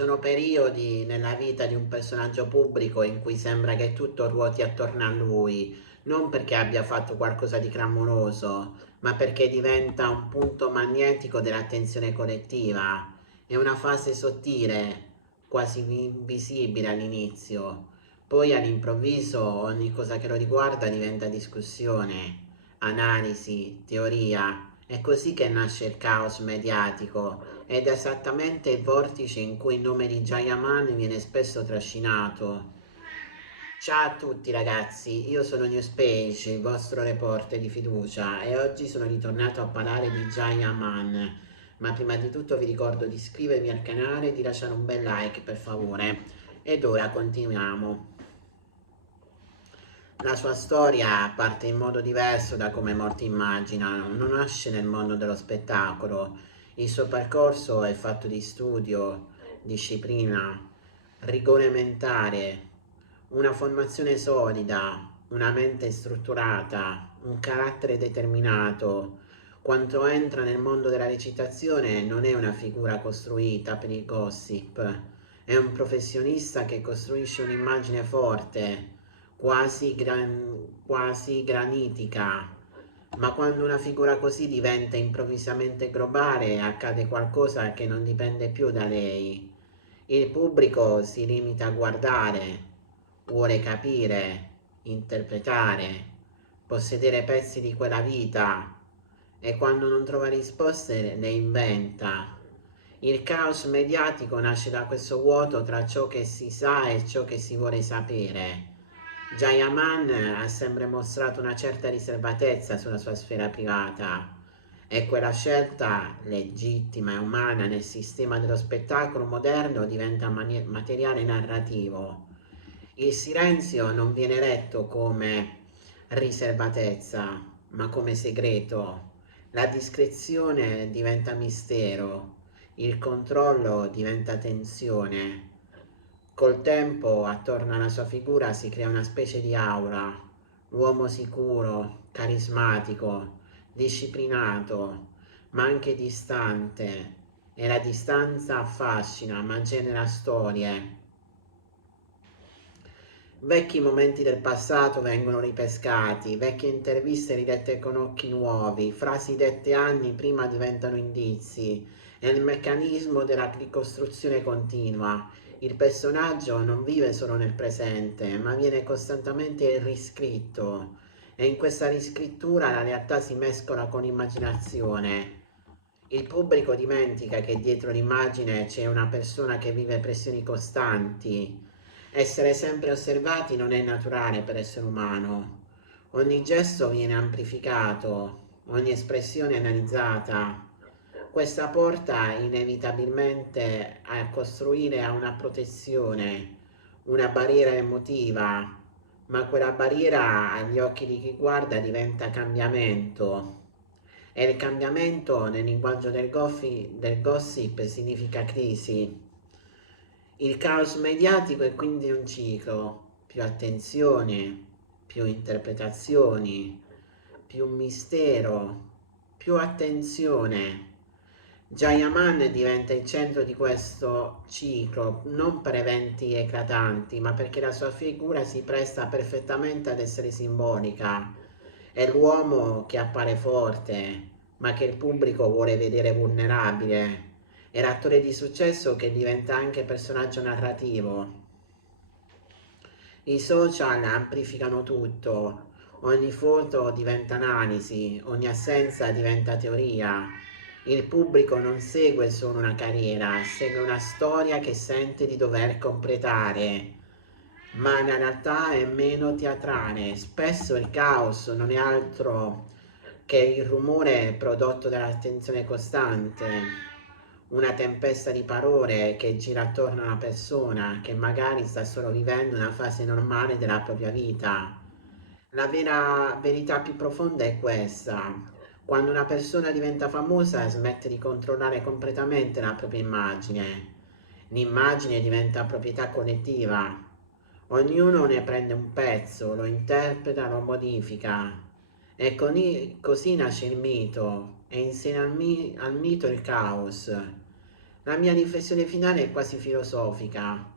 Sono periodi nella vita di un personaggio pubblico in cui sembra che tutto ruoti attorno a lui, non perché abbia fatto qualcosa di clamoroso, ma perché diventa un punto magnetico dell'attenzione collettiva. È una fase sottile, quasi invisibile all'inizio, poi all'improvviso ogni cosa che lo riguarda diventa discussione, analisi, teoria. È così che nasce il caos mediatico ed è esattamente il vortice in cui il nome di Jayaman viene spesso trascinato. Ciao a tutti ragazzi, io sono Newspage, il vostro reporter di fiducia e oggi sono ritornato a parlare di Jayaman. Ma prima di tutto vi ricordo di iscrivervi al canale e di lasciare un bel like per favore. Ed ora continuiamo. La sua storia parte in modo diverso da come molti immaginano, non nasce nel mondo dello spettacolo. Il suo percorso è fatto di studio, disciplina, rigore mentale, una formazione solida, una mente strutturata, un carattere determinato. Quando entra nel mondo della recitazione non è una figura costruita per il gossip, è un professionista che costruisce un'immagine forte, quasi granitica. Ma quando una figura così diventa improvvisamente globale, accade qualcosa che non dipende più da lei. Il pubblico si limita a guardare, vuole capire, interpretare, possedere pezzi di quella vita e quando non trova risposte le inventa. Il caos mediatico nasce da questo vuoto tra ciò che si sa e ciò che si vuole sapere. Jayaman ha sempre mostrato una certa riservatezza sulla sua sfera privata e quella scelta legittima e umana nel sistema dello spettacolo moderno diventa materiale narrativo. Il silenzio non viene letto come riservatezza, ma come segreto. La discrezione diventa mistero, il controllo diventa tensione. Col tempo, attorno alla sua figura si crea una specie di aura, l'uomo sicuro, carismatico, disciplinato, ma anche distante. E la distanza affascina, ma genera storie. Vecchi momenti del passato vengono ripescati, vecchie interviste rilette con occhi nuovi, frasi dette anni prima diventano indizi. È il meccanismo della ricostruzione continua. Il personaggio non vive solo nel presente, ma viene costantemente riscritto. E in questa riscrittura la realtà si mescola con immaginazione. Il pubblico dimentica che dietro l'immagine c'è una persona che vive pressioni costanti. Essere sempre osservati non è naturale per essere umano. Ogni gesto viene amplificato, ogni espressione analizzata. Questa porta inevitabilmente a costruire a una protezione, una barriera emotiva, ma quella barriera agli occhi di chi guarda diventa cambiamento. E il cambiamento nel linguaggio del gossip significa crisi. Il caos mediatico è quindi un ciclo, più attenzione, più interpretazioni, più mistero, più attenzione. Jayaman diventa il centro di questo ciclo, non per eventi eclatanti, ma perché la sua figura si presta perfettamente ad essere simbolica. È l'uomo che appare forte, ma che il pubblico vuole vedere vulnerabile. È l'attore di successo che diventa anche personaggio narrativo. I social amplificano tutto, ogni foto diventa analisi, ogni assenza diventa teoria. Il pubblico non segue solo una carriera, segue una storia che sente di dover completare. Ma la realtà è meno teatrale, spesso il caos non è altro che il rumore prodotto dall'attenzione costante, una tempesta di parole che gira attorno a una persona che magari sta solo vivendo una fase normale della propria vita. La vera verità più profonda è questa. Quando una persona diventa famosa smette di controllare completamente la propria immagine. L'immagine diventa proprietà collettiva. Ognuno ne prende un pezzo, lo interpreta, lo modifica. E così nasce il mito, e insieme al mito il caos. La mia riflessione finale è quasi filosofica.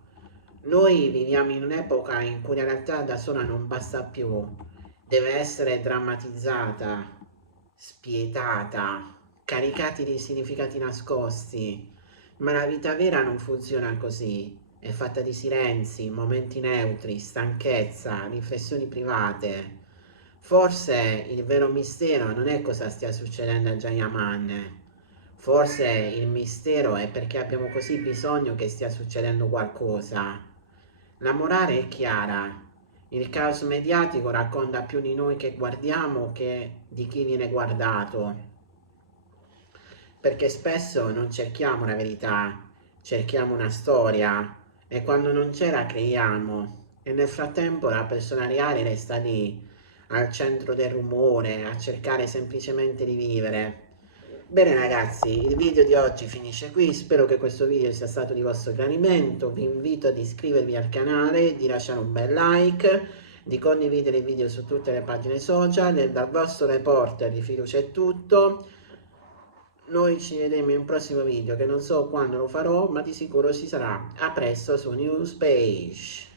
Noi viviamo in un'epoca in cui la realtà da sola non basta più, deve essere drammatizzata, spietata, caricati di significati nascosti, ma la vita vera non funziona così, è fatta di silenzi, momenti neutri, stanchezza, riflessioni private. Forse il vero mistero non è cosa stia succedendo a Jayaman, forse il mistero è perché abbiamo così bisogno che stia succedendo qualcosa. La morale è chiara, il caos mediatico racconta più di noi che guardiamo che di chi viene guardato, perché spesso non cerchiamo la verità, cerchiamo una storia e quando non c'è la creiamo e nel frattempo la persona reale resta lì, al centro del rumore, a cercare semplicemente di vivere. Bene ragazzi, il video di oggi finisce qui, spero che questo video sia stato di vostro gradimento, vi invito ad iscrivervi al canale, di lasciare un bel like, di condividere il video su tutte le pagine social e dal vostro reporter di fiducia è tutto. Noi ci vedremo in un prossimo video che non so quando lo farò, ma di sicuro ci sarà. A presto su Newspage.